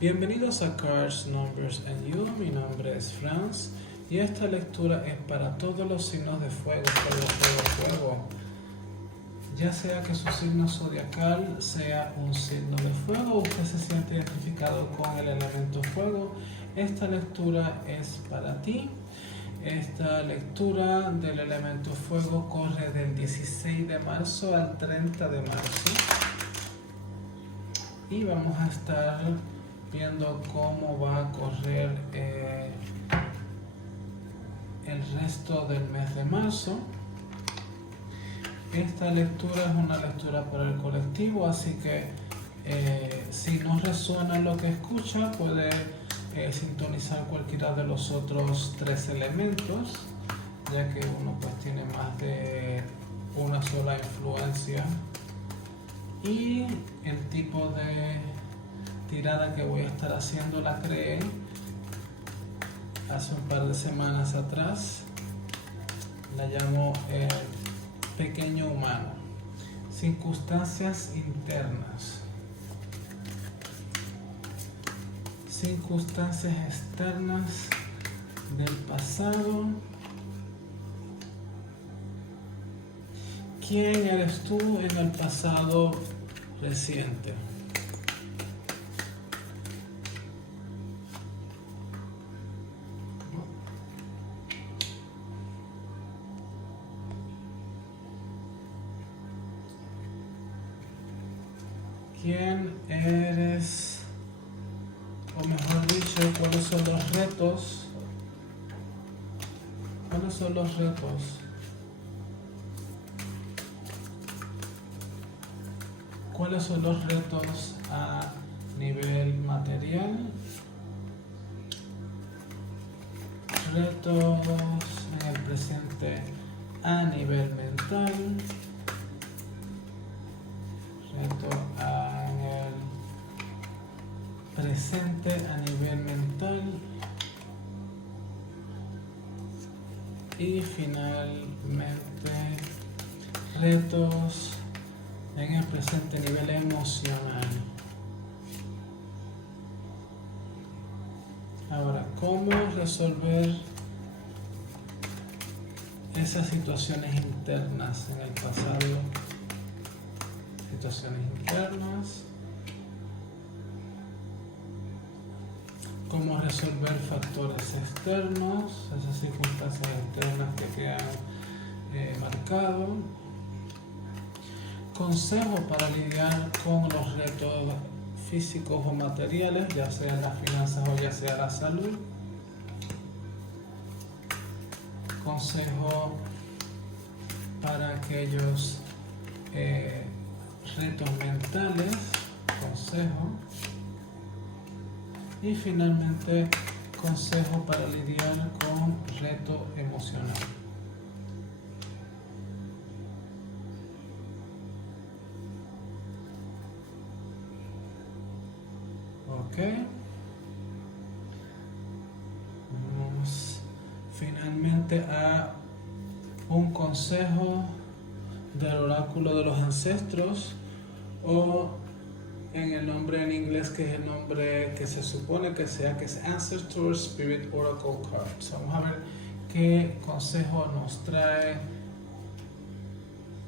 Bienvenidos a Cards, Numbers and You. Mi nombre es Franz y esta lectura es para todos los signos de fuego, fuego. Ya sea que su signo zodiacal sea un signo de fuego o usted se siente identificado con el elemento fuego, esta lectura es para ti. Esta lectura del elemento fuego corre del 16 de marzo al 30 de marzo y vamos a estar viendo cómo va a correr el resto del mes de marzo. Esta lectura es una lectura para el colectivo, así que si no resuena lo que escucha, puede sintonizar cualquiera de los otros tres elementos, ya que uno pues tiene más de una sola influencia. Y el tipo de tirada que voy a estar haciendo la creé hace un par de semanas atrás. La llamo pequeño humano. Circunstancias internas. Circunstancias externas del pasado. ¿Quién eres tú en el pasado reciente? ¿Quién eres? O mejor dicho, ¿cuáles son los retos? ¿Cuáles son los retos? ¿Cuáles son los retos a nivel material? Retos en el presente a nivel mental. Reto en el presente a nivel mental. Y finalmente, retos en el presente a nivel emocional. Ahora, ¿cómo resolver esas situaciones internas en el pasado? Situaciones internas. ¿Cómo resolver factores externos? Esas circunstancias externas que quedan marcado. Consejos para lidiar con los retos físicos o materiales, ya sea las finanzas o ya sea la salud. Consejo para aquellos retos mentales, consejo. Y finalmente, consejo para lidiar con reto emocional. Ok. Vamos finalmente a un consejo del oráculo de los ancestros, o en el nombre en inglés que es el nombre que se supone que sea, que es Ancestor Spirit Oracle Cards. Vamos a ver qué consejo nos trae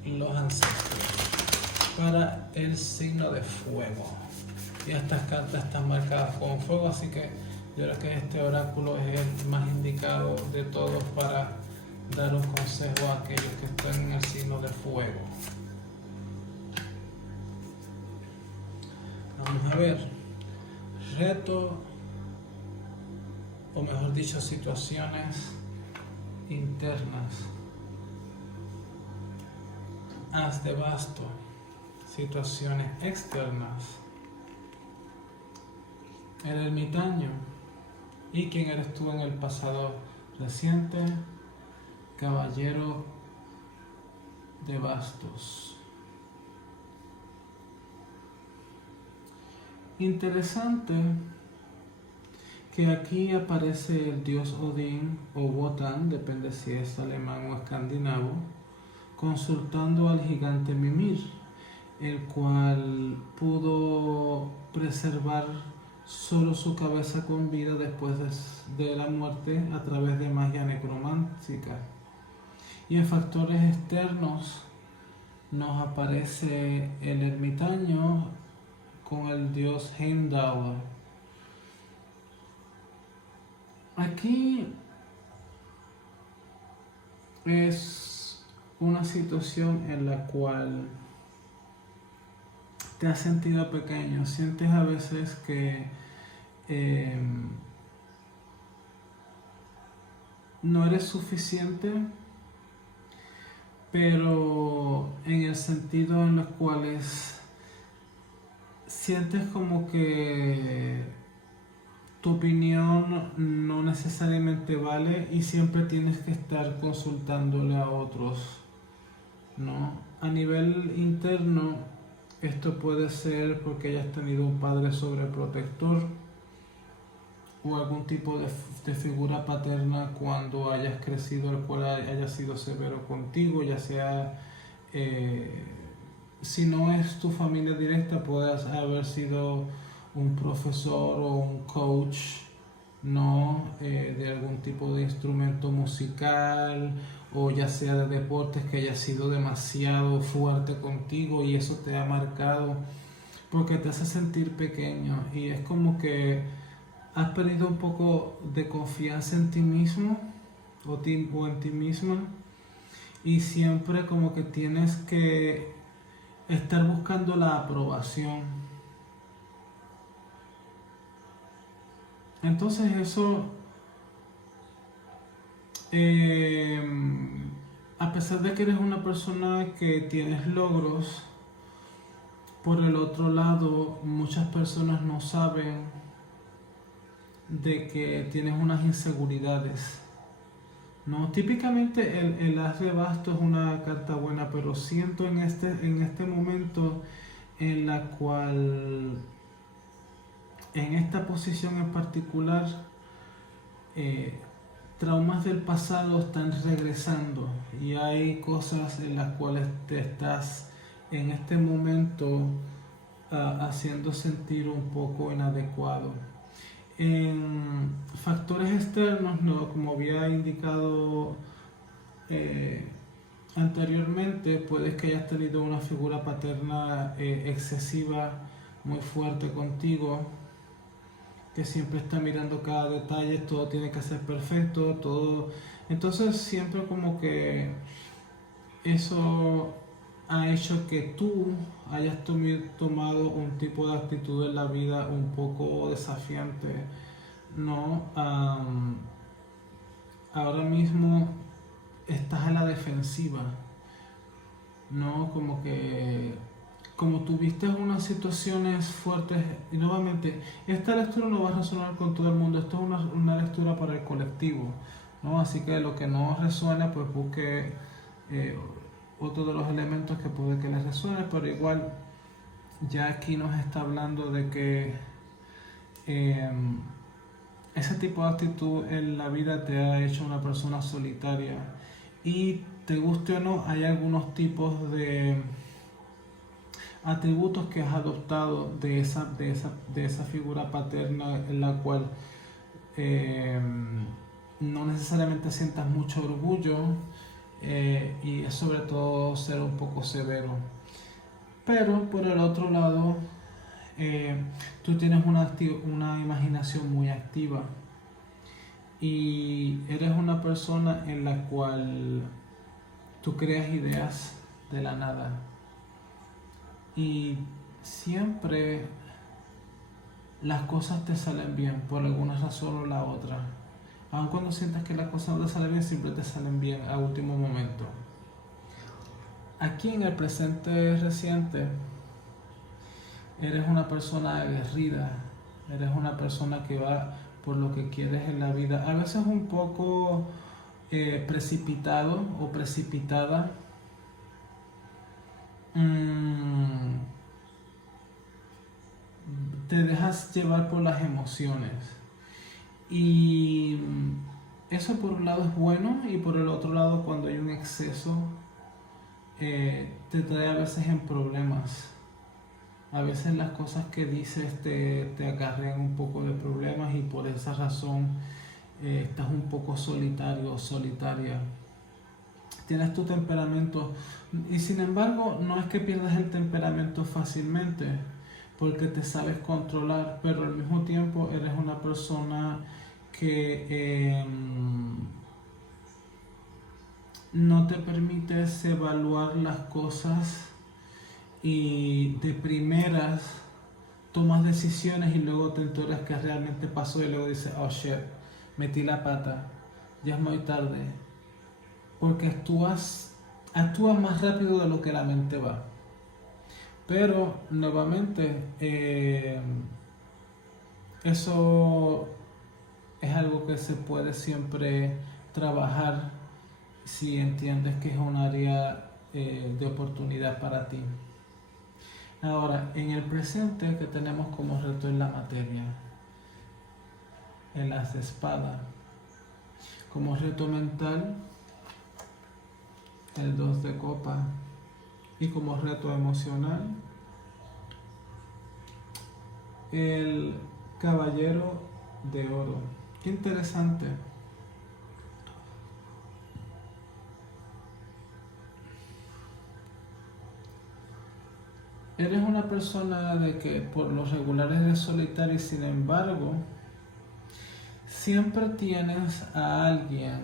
los ancestros para el signo de fuego. Y estas cartas están marcadas con fuego, así que yo creo que este oráculo es el más indicado de todos para dar un consejo a aquellos que están en el signo de fuego. Vamos a ver, reto, o mejor dicho, situaciones internas. As de basto, situaciones externas. El ermitaño. ¿Y quién eres tú en el pasado reciente? Caballero de bastos. Interesante que aquí aparece el dios Odín o Wotan, depende si es alemán o escandinavo, consultando al gigante Mimir, el cual pudo preservar solo su cabeza con vida después de la muerte a través de magia necromántica. Y en factores externos nos aparece el ermitaño con el dios Heimdall. Aquí es una situación en la cual te has sentido pequeño, sientes a veces que no eres suficiente, pero en el sentido en los cuales sientes como que tu opinión no necesariamente vale y siempre tienes que estar consultándole a otros, ¿no? A nivel interno, esto puede ser porque hayas tenido un padre sobreprotector o algún tipo de figura paterna cuando hayas crecido, el cual haya sido severo contigo, ya sea, si no es tu familia directa, puedes haber sido un profesor o un coach, ¿no? De algún tipo de instrumento musical o ya sea de deportes que haya sido demasiado fuerte contigo y eso te ha marcado porque te hace sentir pequeño y es como que has perdido un poco de confianza en ti mismo o en ti misma y siempre como que tienes que estar buscando la aprobación. Entonces eso, a pesar de que eres una persona que tienes logros, por el otro lado muchas personas no saben de que tienes unas inseguridades, ¿no? Típicamente el as de bastos es una carta buena, pero siento en este momento en la cual, en esta posición en particular, traumas del pasado están regresando y hay cosas en las cuales te estás en este momento haciendo sentir un poco inadecuado. En factores externos, ¿no? Como había indicado anteriormente, puedes que hayas tenido una figura paterna excesiva, muy fuerte contigo, que siempre está mirando cada detalle, todo tiene que ser perfecto, todo. Entonces siempre como que eso ha hecho que tú hayas tomado un tipo de actitud en la vida un poco desafiante, ¿no? Ahora mismo estás a la defensiva, ¿no? Como tuviste unas situaciones fuertes, y nuevamente, esta lectura no va a resonar con todo el mundo, esto es una lectura para el colectivo, ¿no? Así que lo que no resuene, pues busque otro de los elementos que puede que les resuene, pero igual ya aquí nos está hablando de que ese tipo de actitud en la vida te ha hecho una persona solitaria y te guste o no, hay algunos tipos de atributos que has adoptado de esa figura paterna en la cual no necesariamente sientas mucho orgullo y es sobre todo ser un poco severo. Pero por el otro lado, tú tienes una imaginación muy activa y eres una persona en la cual tú creas ideas de la nada y siempre las cosas te salen bien por alguna razón o la otra. Aun cuando sientas que las cosas no te salen bien, siempre te salen bien a último momento. Aquí en el presente reciente, eres una persona aguerrida, eres una persona que va por lo que quieres en la vida. A veces un poco precipitado o precipitada. Te dejas llevar por las emociones. Y eso por un lado es bueno y por el otro lado cuando hay un exceso te trae a veces en problemas. A veces las cosas que dices te acarrean un poco de problemas y por esa razón estás un poco solitario o solitaria. Tienes tu temperamento y sin embargo no es que pierdas el temperamento fácilmente porque te sabes controlar, pero al mismo tiempo eres una persona que no te permites evaluar las cosas y de primeras tomas decisiones y luego te enteras que realmente pasó y luego dices, oh shit, metí la pata, ya es muy tarde, porque actúas más rápido de lo que la mente va. Pero nuevamente, eso es algo que se puede siempre trabajar si entiendes que es un área de oportunidad para ti. Ahora, en el presente, que tenemos como reto en la materia, el as de espada, como reto mental, el 2 de copa, y como reto emocional, el caballero de oro. Qué interesante. Eres una persona de que por lo regular eres solitaria y sin embargo siempre tienes a alguien,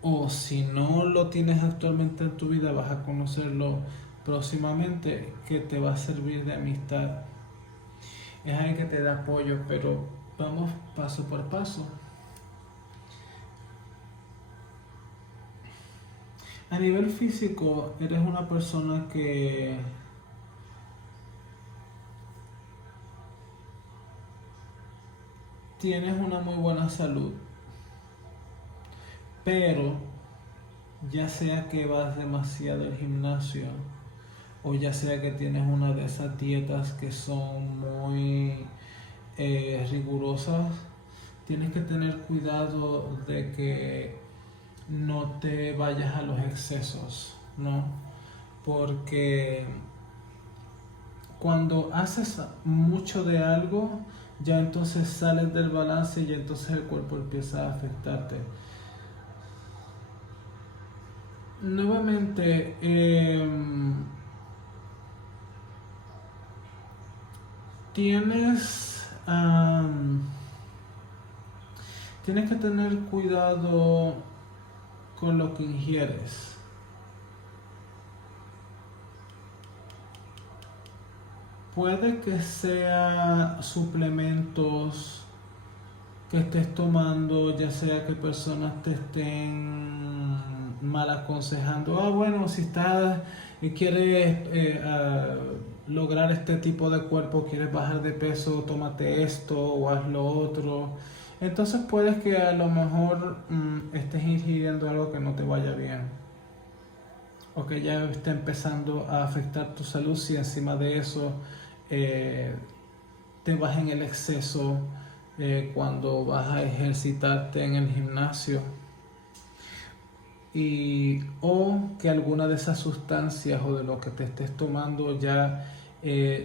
o si no lo tienes actualmente en tu vida vas a conocerlo próximamente, que te va a servir de amistad. Es alguien que te da apoyo, pero vamos paso por paso. A nivel físico eres una persona que tienes una muy buena salud, pero ya sea que vas demasiado al gimnasio o ya sea que tienes una de esas dietas que son muy rigurosas, tienes que tener cuidado de que no te vayas a los excesos, ¿no? Porque cuando haces mucho de algo, ya entonces sales del balance y entonces el cuerpo empieza a afectarte. Nuevamente, tienes que tener cuidado con lo que ingieres. Puede que sea suplementos que estés tomando, ya sea que personas te estén mal aconsejando. Bueno, si estás y quieres lograr este tipo de cuerpo, quieres bajar de peso, tómate esto o haz lo otro. Entonces puedes que a lo mejor estés ingiriendo algo que no te vaya bien o que ya esté empezando a afectar tu salud si encima de eso te vas en el exceso cuando vas a ejercitarte en el gimnasio o que alguna de esas sustancias o de lo que te estés tomando ya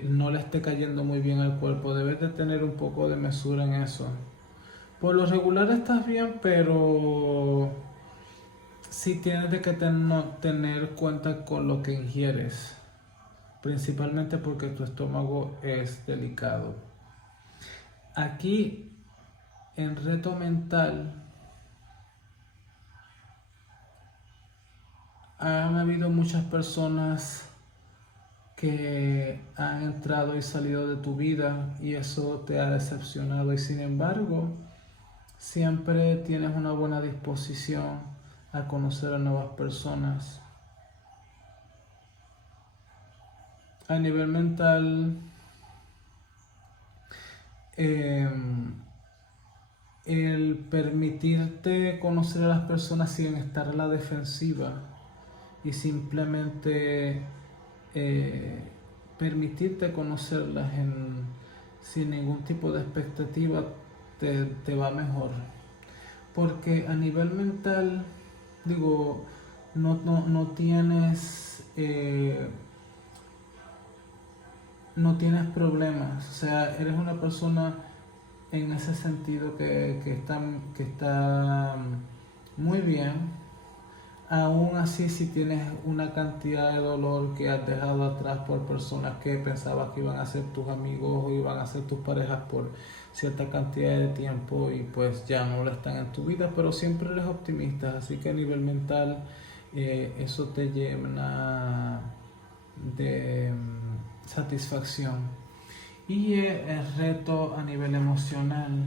no le esté cayendo muy bien al cuerpo. Debes de tener un poco de mesura en eso. Por lo regular estás bien, pero sí tienes de que tener cuenta con lo que ingieres, principalmente porque tu estómago es delicado. Aquí en reto mental han habido muchas personas que han entrado y salido de tu vida y eso te ha decepcionado y sin embargo siempre tienes una buena disposición a conocer a nuevas personas. A nivel mental, el permitirte conocer a las personas sin estar a la defensiva y simplemente permitirte conocerlas sin ningún tipo de expectativa te va mejor. Porque a nivel mental, digo, no tienes no tienes problemas, o sea, eres una persona en ese sentido que está muy bien. Aún así, si tienes una cantidad de dolor que has dejado atrás por personas que pensabas que iban a ser tus amigos o iban a ser tus parejas por cierta cantidad de tiempo y pues ya no lo están en tu vida, pero siempre eres optimista, así que a nivel mental eso te llena de satisfacción. Y el reto a nivel emocional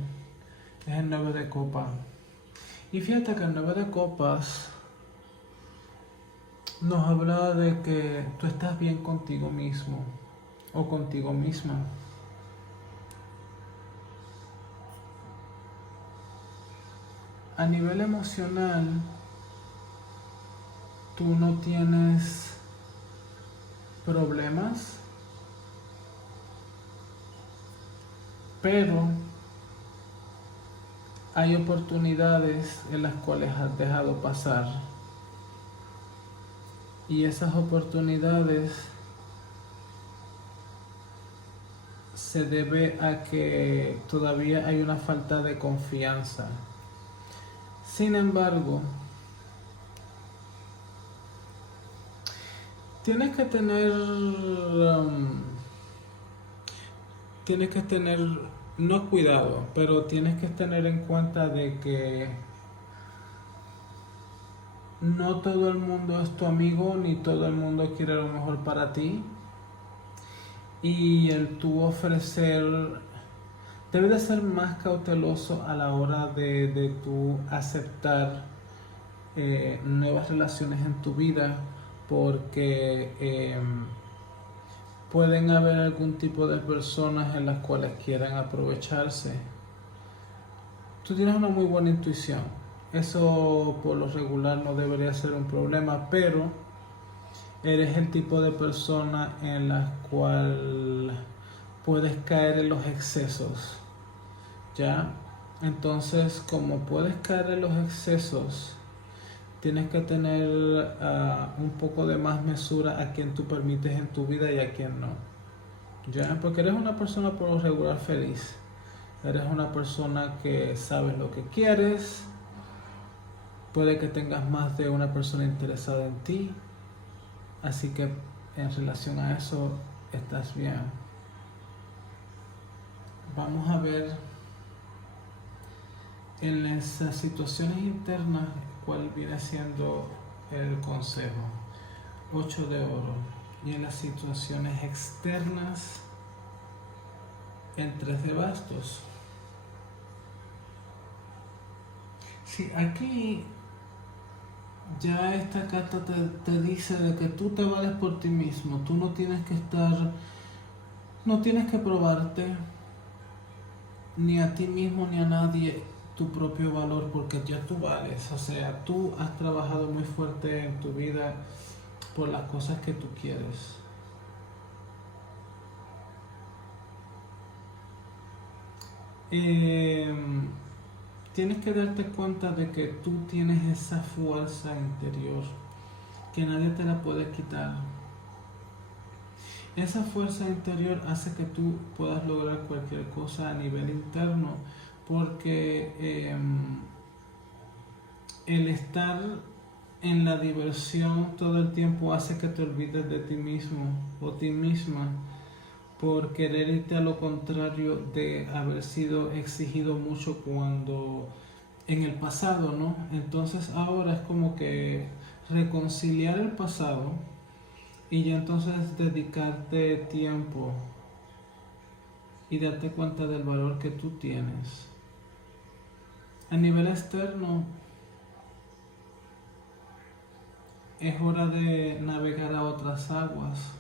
es el 9 de copas. Y fíjate que el 9 de copas nos habla de que tú estás bien contigo mismo o contigo misma. A nivel emocional, tú no tienes problemas, pero hay oportunidades en las cuales has dejado pasar. Y esas oportunidades se debe a que todavía hay una falta de confianza. Sin embargo, tienes que tener, no cuidado, pero tienes que tener en cuenta de que no todo el mundo es tu amigo, ni todo el mundo quiere lo mejor para ti. Y el tú ofrecer, debes de ser más cauteloso a la hora de tú aceptar nuevas relaciones en tu vida, porque pueden haber algún tipo de personas en las cuales quieran aprovecharse. Tú tienes una muy buena intuición, eso por lo regular no debería ser un problema, pero eres el tipo de persona en la cual puedes caer en los excesos, ¿ya? Entonces, como puedes caer en los excesos, tienes que tener un poco de más mesura a quien tú permites en tu vida y a quien no, ¿ya? Porque eres una persona por lo regular feliz. Eres una persona que sabes lo que quieres. Puede que tengas más de una persona interesada en ti. Así que en relación a eso estás bien. Vamos a ver en esas situaciones internas cuál viene siendo el consejo. 8 de oro. Y en las situaciones externas, en 3 de bastos. Sí, aquí ya esta carta te dice de que tú te vales por ti mismo. Tú no tienes que no tienes que probarte ni a ti mismo ni a nadie tu propio valor, porque ya tú vales. O sea, tú has trabajado muy fuerte en tu vida por las cosas que tú quieres. Tienes que darte cuenta de que tú tienes esa fuerza interior que nadie te la puede quitar. Esa fuerza interior hace que tú puedas lograr cualquier cosa a nivel interno, porque el estar en la diversión todo el tiempo hace que te olvides de ti mismo o ti misma, por querer irte a lo contrario de haber sido exigido mucho cuando en el pasado, ¿no? Entonces ahora es como que reconciliar el pasado y ya entonces dedicarte tiempo y darte cuenta del valor que tú tienes. A nivel externo, es hora de navegar a otras aguas.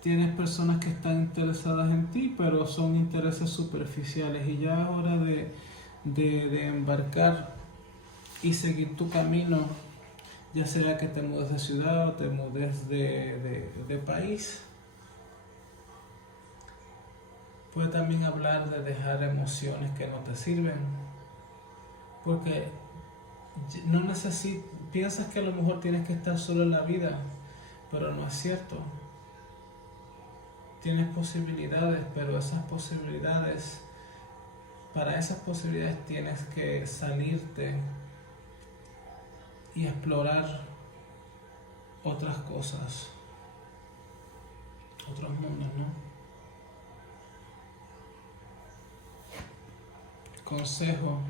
Tienes personas que están interesadas en ti, pero son intereses superficiales, y ya es hora de embarcar y seguir tu camino, ya sea que te mudes de ciudad o te mudes de país. Puede también hablar de dejar emociones que no te sirven, porque no piensas que a lo mejor tienes que estar solo en la vida, pero no es cierto. Tienes posibilidades, pero para esas posibilidades tienes que salirte y explorar otras cosas, otros mundos, ¿no? Consejo: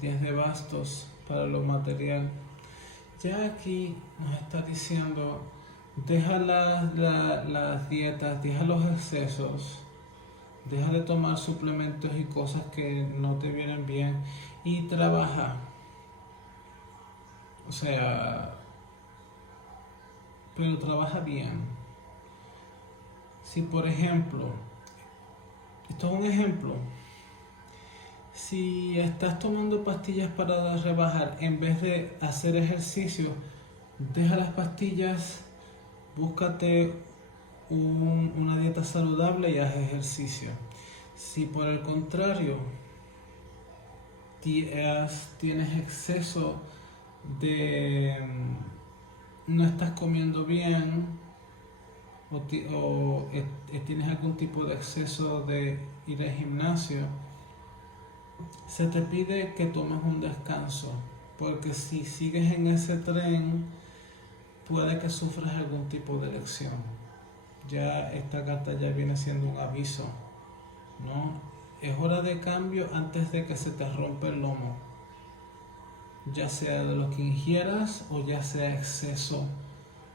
10 de bastos para lo material. Ya aquí nos está diciendo, deja las dietas, deja los excesos, deja de tomar suplementos y cosas que no te vienen bien y trabaja. O sea, pero trabaja bien. Si por ejemplo, esto es un ejemplo, si estás tomando pastillas para rebajar en vez de hacer ejercicio, deja las pastillas, búscate una dieta saludable y haz ejercicio. Si por el contrario tienes exceso de no estás comiendo bien o tienes algún tipo de exceso de ir al gimnasio, se te pide que tomes un descanso, porque si sigues en ese tren puede que sufras algún tipo de lección. Ya esta carta ya viene siendo un aviso, ¿no? Es hora de cambio antes de que se te rompa el lomo, ya sea de lo que ingieras o ya sea exceso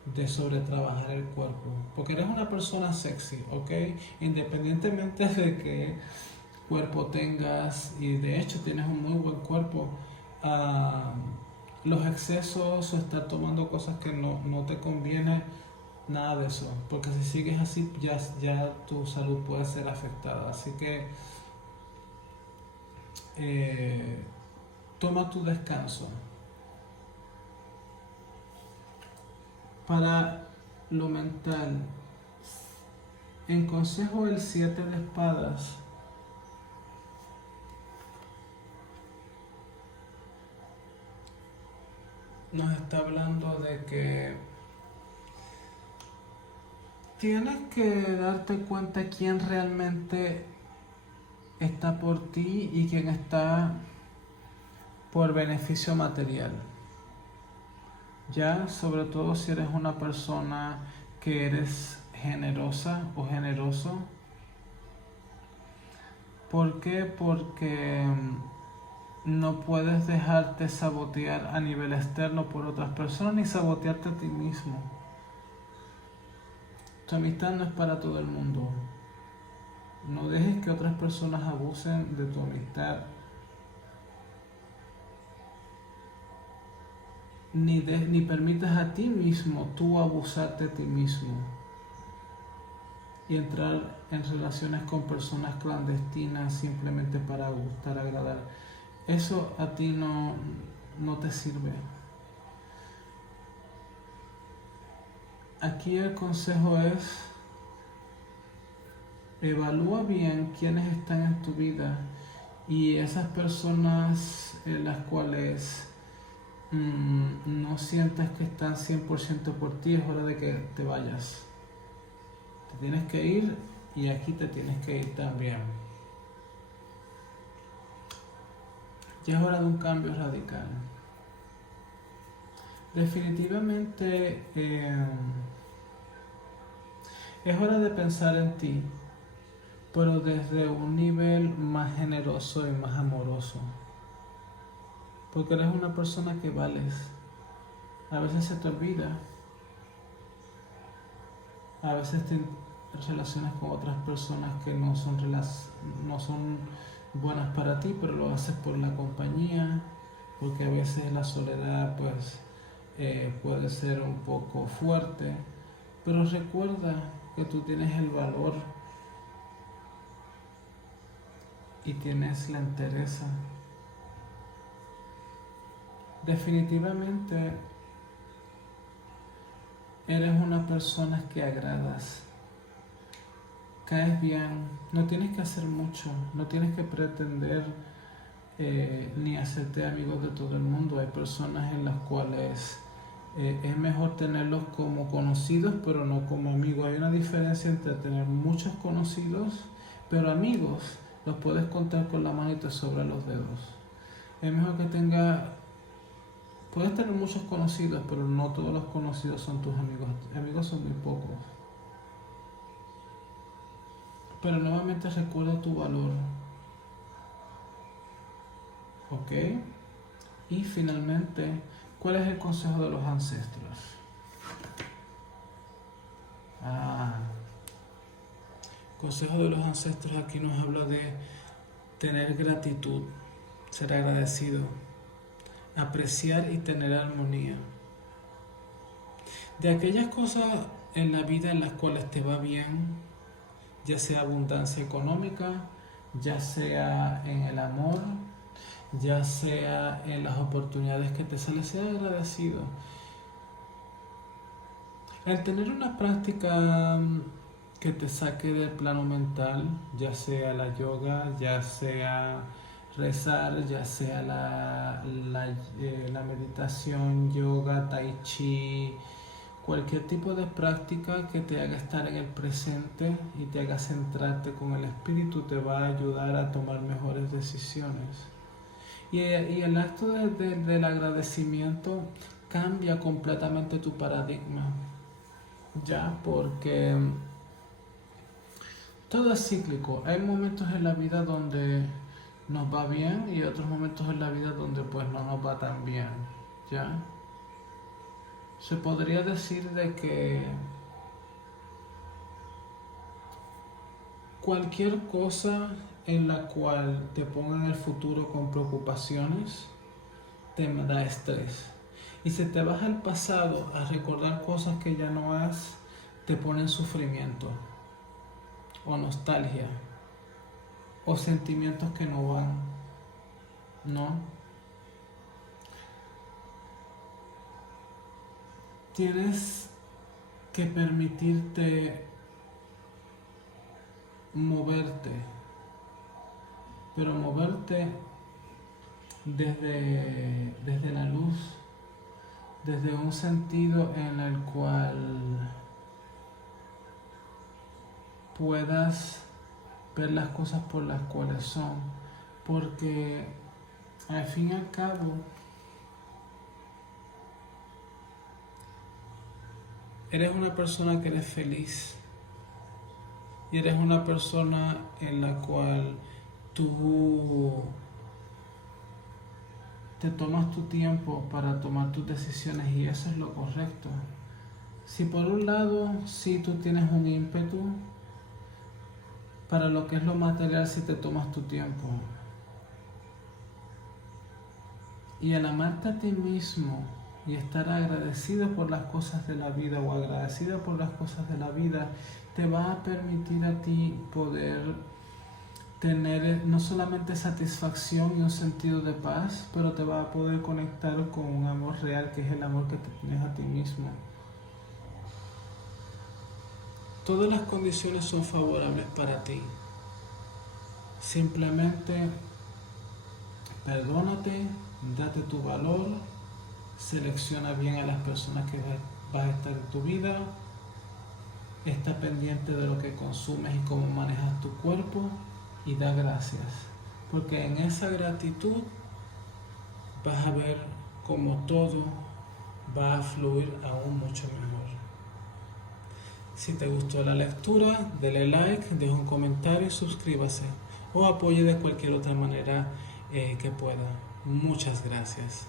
de sobretrabajar el cuerpo, porque eres una persona sexy, ¿ok? Independientemente de qué cuerpo tengas, y de hecho tienes un muy buen cuerpo, los excesos o estar tomando cosas que no te conviene, nada de eso, porque si sigues así ya tu salud puede ser afectada. Así que toma tu descanso. Para lo mental, en consejo el 7 de espadas, nos está hablando de que tienes que darte cuenta quién realmente está por ti y quién está por beneficio material. Ya, sobre todo si eres una persona que eres generosa o generoso. ¿Por qué? Porque no puedes dejarte sabotear a nivel externo por otras personas ni sabotearte a ti mismo. Tu amistad no es para todo el mundo. No dejes que otras personas abusen de tu amistad. Ni permitas a ti mismo tú abusarte a ti mismo y entrar en relaciones con personas clandestinas simplemente para gustar, agradar. Eso a ti no te sirve. Aquí el consejo es: evalúa bien quiénes están en tu vida y esas personas en las cuales no sientes que están 100% por ti, es hora de que te vayas. Te tienes que ir y aquí te tienes que ir también. Ya es hora de un cambio radical. Definitivamente es hora de pensar en ti, pero desde un nivel más generoso y más amoroso. Porque eres una persona que vales. A veces se te olvida. A veces te relacionas con otras personas que no son buenas para ti, pero lo haces por la compañía, porque a veces la soledad pues puede ser un poco fuerte. Pero recuerda que tú tienes el valor y tienes la entereza. Definitivamente eres una persona que agradas, caes bien, no tienes que hacer mucho, no tienes que pretender ni hacerte amigos de todo el mundo. Hay personas en las cuales Es mejor tenerlos como conocidos, pero no como amigos. Hay una diferencia entre tener muchos conocidos, pero amigos los puedes contar con la manita sobre los dedos. Es mejor que puedes tener muchos conocidos, pero no todos los conocidos son tus amigos. Amigos son muy pocos. Pero nuevamente recuerda tu valor. ¿Ok? Y finalmente, ¿cuál es el consejo de los ancestros? Consejo de los ancestros aquí nos habla de tener gratitud, ser agradecido, apreciar y tener armonía. De aquellas cosas en la vida en las cuales te va bien, ya sea abundancia económica, ya sea en el amor, ya sea en las oportunidades que te salen, sea agradecido. El tener una práctica que te saque del plano mental, ya sea la yoga, ya sea rezar, ya sea la meditación, yoga, tai chi, cualquier tipo de práctica que te haga estar en el presente y te haga centrarte con el espíritu, te va a ayudar a tomar mejores decisiones. Y el acto del agradecimiento cambia completamente tu paradigma, ya, porque todo es cíclico. Hay momentos en la vida donde nos va bien y otros momentos en la vida donde pues no nos va tan bien, ya. Se podría decir de que cualquier cosa en la cual te pongan el futuro con preocupaciones te da estrés. Y si te vas al pasado a recordar cosas que ya no has, te ponen sufrimiento o nostalgia o sentimientos que no van, ¿no? Tienes que permitirte moverte, pero moverte desde la luz, desde un sentido en el cual puedas ver las cosas por las cuales son, porque al fin y al cabo eres una persona que eres feliz y eres una persona en la cual tú te tomas tu tiempo para tomar tus decisiones y eso es lo correcto. Si por un lado, si tú tienes un ímpetu para lo que es lo material, si te tomas tu tiempo. Y el amarte a ti mismo y estar agradecido por las cosas de la vida o agradecido por las cosas de la vida te va a permitir a ti poder tener no solamente satisfacción y un sentido de paz, pero te va a poder conectar con un amor real, que es el amor que te tienes a ti mismo. Todas las condiciones son favorables para ti. Simplemente perdónate, date tu valor, selecciona bien a las personas que vas a estar en tu vida, está pendiente de lo que consumes y cómo manejas tu cuerpo y da gracias, porque en esa gratitud vas a ver cómo todo va a fluir aún mucho mejor. Si te gustó la lectura, dale like, deja un comentario y suscríbase o apoye de cualquier otra manera que pueda. Muchas gracias.